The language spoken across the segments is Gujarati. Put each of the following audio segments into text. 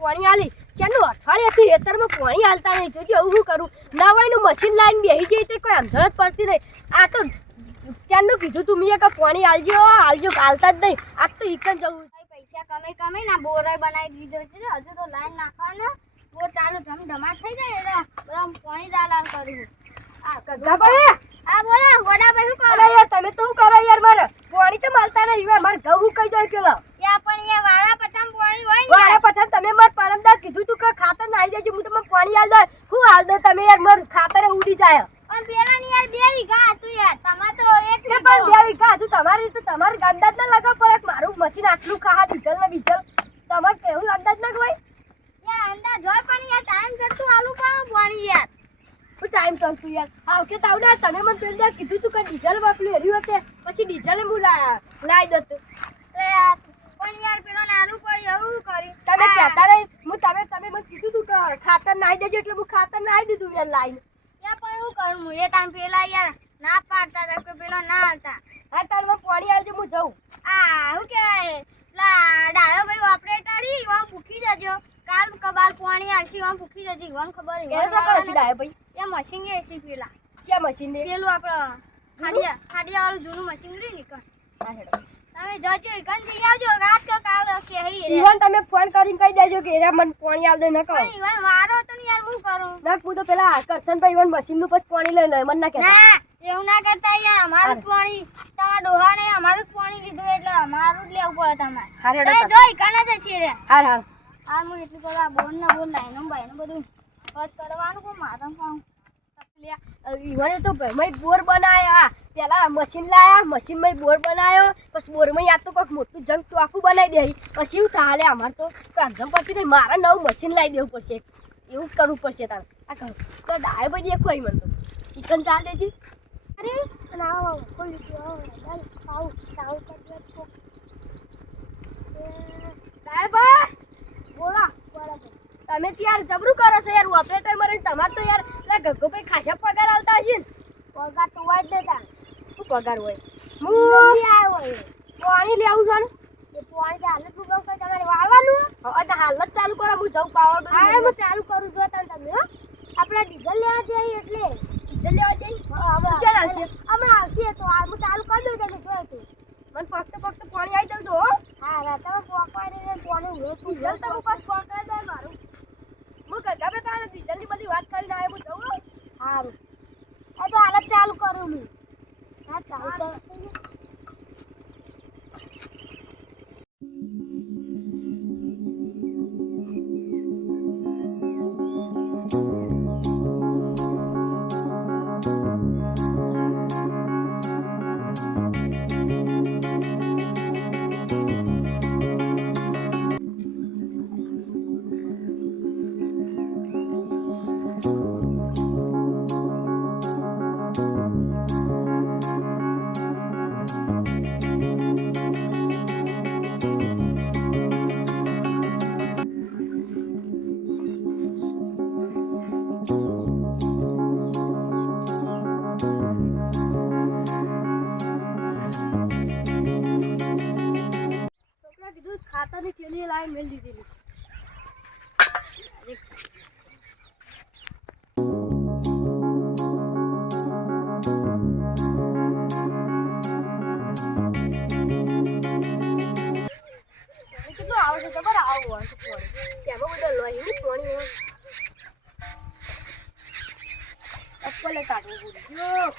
પાણી આલી ચાનું અઠવાડિયાથી ખેતરમાં પાણી આલતા નહીં જોજો એવું શું કરું નવાઈનું મશીન લાઈન બેસી જઈ તે કોઈ સમજણ જ પડતી નહીં આ તો ક્યાંનું કીધું તું મેં કે પાણી આલજો આલતા જ નહીં આજ તો ઈકન જવું પૈસા કમાઈ ના બોરાય બનાવી દીધો છે હજુ તો લાઈન નાખવાનો બોર ચાલુ ધમાટ થઈ જાય એટલે બધા પાણી દાલાલ કરું આ કદા ભાઈ આ બોલા ગોડા ભાઈ શું કરો યાર તમે તો શું કરો યાર મારે પાણી તો માલતા નહીં યાર મારે ઘઉં કઈ જાય પેલો યા પણ એ વાળા પઠામ પાણી હોય ને વાળા પઠામ તમે માર પરમદાર કીધું તું કે ખાતર નાઈ દેજો હું તમને પાણી આલ દઉં હું આલ દઉં તમે યાર માર ખાતરે ઉડી જાય પણ પેલા ની યાર 2 વીઘા હતું યાર તમાર તો એક ને પણ 2 વીઘા હતું તમારે અંદાજ ના લગાવ પડે મારું મશીન આટલું ખાહા ડીઝલ ને બીજલ તમારે કેવું અંદાજ ના હોય યાર અંદાજ હોય પણ યાર ટાઈમ સતું આલુ પણ પાણી યાર હું ટાઈમ સમજતું યાર હા ઓકે તાવડા તમે મને પેલા કીધું તું કે ડીઝલ વાપર્યું એરી હશે પછી ડીઝલ હું લાઈ દત પણ યાર પેલો નાલું પડી એવું કરી તમે કહેતા નહીં તમે મને કીધું તું કે ખાતર નાઈ દેજો એટલે હું ખાતર નાઈ દીધું યાર લાઈન યાર પણ એવું કરું હું એ ટાઈમ પેલા યાર ના પાડતા હતા કે પેલો ના આવતા હા તારમાં પાણી આવજો હું જઉં શું કહેવાય લા ડાયો ભાઈ ઓપરેટર ઈ વાં ભૂખી જજો કાલ કબાલ પાણી આલસી વાં ભૂખી જજી વાં ખબર એ તો કશી ડાય ભાઈ એ મશીન એસી પેલા ક્યાં મશીન ને પેલું આપણે ખાડિયા વાળું જૂનું મશીન રે નીકળ હા હેડો તમે જજો ઈકન જઈ આવજો રાત કે કાલ કે હઈ રે ઈવન તમે ફોન કરીને કહી દેજો કે એરા મને પાણી આલ દે ન કહો ઈવન વારો તો ને યાર હું કરું ના હું તો પેલા કરશન ભાઈ ઈવન મશીન નું પછી પાણી લઈ લે મને ના કહેતા ના એવું ના કરતા યાર અમારું પાણી તમારા ડોહા ને અમારું જ પાણી લીધું એટલે અમારું જ લેવું પડે તમારે હા હેડો તમે જો ઈકન જ હશે રે હા હા આ હું એટલું કરું આ બોન ના બોન લાઈનો બાઈનો બધું બસ કરવાનું કો મારા કામ ઈવને તો ભાઈ બોર બનાયા પેલા મશીન લાયા મશીન માં બોર બનાયો પછી બોર માં યાદ તો કોઈક મોટું જંગ ટોકું બનાવી દે પછી શું થાલે અમાર તો કાંધમ પછી નહીં મારા નવું મશીન લાવી દેવું પડશે એવું જ કરવું પડશે તારે આ કહું તો ડાય બધી એક હોય મને તો ચિકન ચાલ દેજી અરે અને આવો ખોલી ગયો ચાલ આવ ચાવ કરી ડાય બા બોલા બોલા તમે ત્યાર જબરું કરો છો યાર ઓપરેટર મરે તમાર તો યાર પેલા ગગ્ગો ભાઈ ખાસા પગાર આલતા હશે ને પગાર તો હોય જ દેતા શું પગાર હોય હું આવ્યો હોય પાણી લેવું છે ને એ પાણી હાલ જ ઉગવ કે તમારે વાળવાનું હવે હાલ જ ચાલુ કરો હું જઉં પાવર હા હું ચાલુ કરું જો તમે હો આપણે ડીઝલ લેવા જઈએ એટલે ડીઝલ લેવા જઈ હમણાં આવશે તો આ હું ચાલુ કરી દઉં તમે જોઈ તું મને ફક્ત પાણી આવી દઉં છો હો હા રાતા પોકવાને પાણી ઉલો તું ડીઝલ તમે પાસ પકડાઈ દે મારું હું ગગા બે તારે ડીઝલની બધી વાત કરીને આવ્યો હું જઉં સારું આ તો હાલ જ ચાલુ કરું હું હા ચાલુ કર ખાતરની થેલી લાઈન મેલ દીધી કેટલું આવે છે ખબર આવું તેમાં બધા લોહી પાણી હોય ચપ્પલે કાઢવું પડ્યું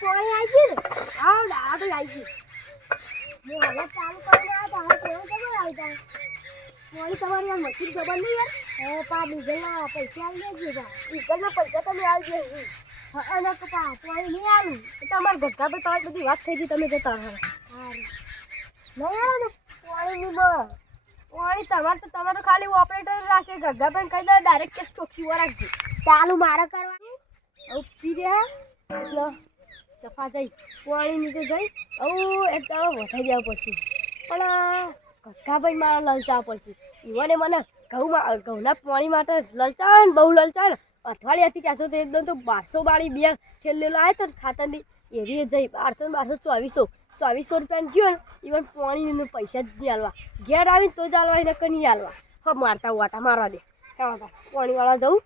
પાણી આવી ગયું હા ડાળા તો આવી ગઈ હું હવે ચાલુ કરીને આવ્યો તો હવે કેવું ખબર આવી જાય પાણી તમારી યાર મશીન ખબર નહીં યાર હવે પા ડીઝલના પૈસા આવી દેજો ડીઝલના પૈસા તમે આવી જશે હા અને પા પાણી નહીં આવ્યું તમારા ગઢા પર તમારી બધી વાત થઈ ગઈ તમે જતા રહો સારું નહીં આવે ને પાણીની પાણી તમારે ખાલી ઓપરેટર રાખશે ગઢા પર કહી દે ડાયરેક્ટ કેસ ટોક્સી રાખજો ચાલુ મારે કરવાનું હવે પી દે હા એટલે સફા જઈ પાણીની તો જઈ હવે એક દાડો વધાઈ દેવા પડશે પણ કક્કાભાઈ મારા લલચાવા પડશે. ઈવને મને ઘઉંના પાણી માટે લલચાવે ને બહુ લલચાવે ને અઠવાડિયાથી કહેતો તો એકદમ તો 1200 વાળી બે થેલીઓ લાવે તો ખાતરની એવી જઈ 1200 2400 ગયો ને ઈવન પાણીને પૈસા જ નહીં હાલવા. ઘેર આવીને તો જ હાલવા એને કંઈ નહીં હાલવા. મારતા વાટા મારવા દે. પાણીવાળા જવું.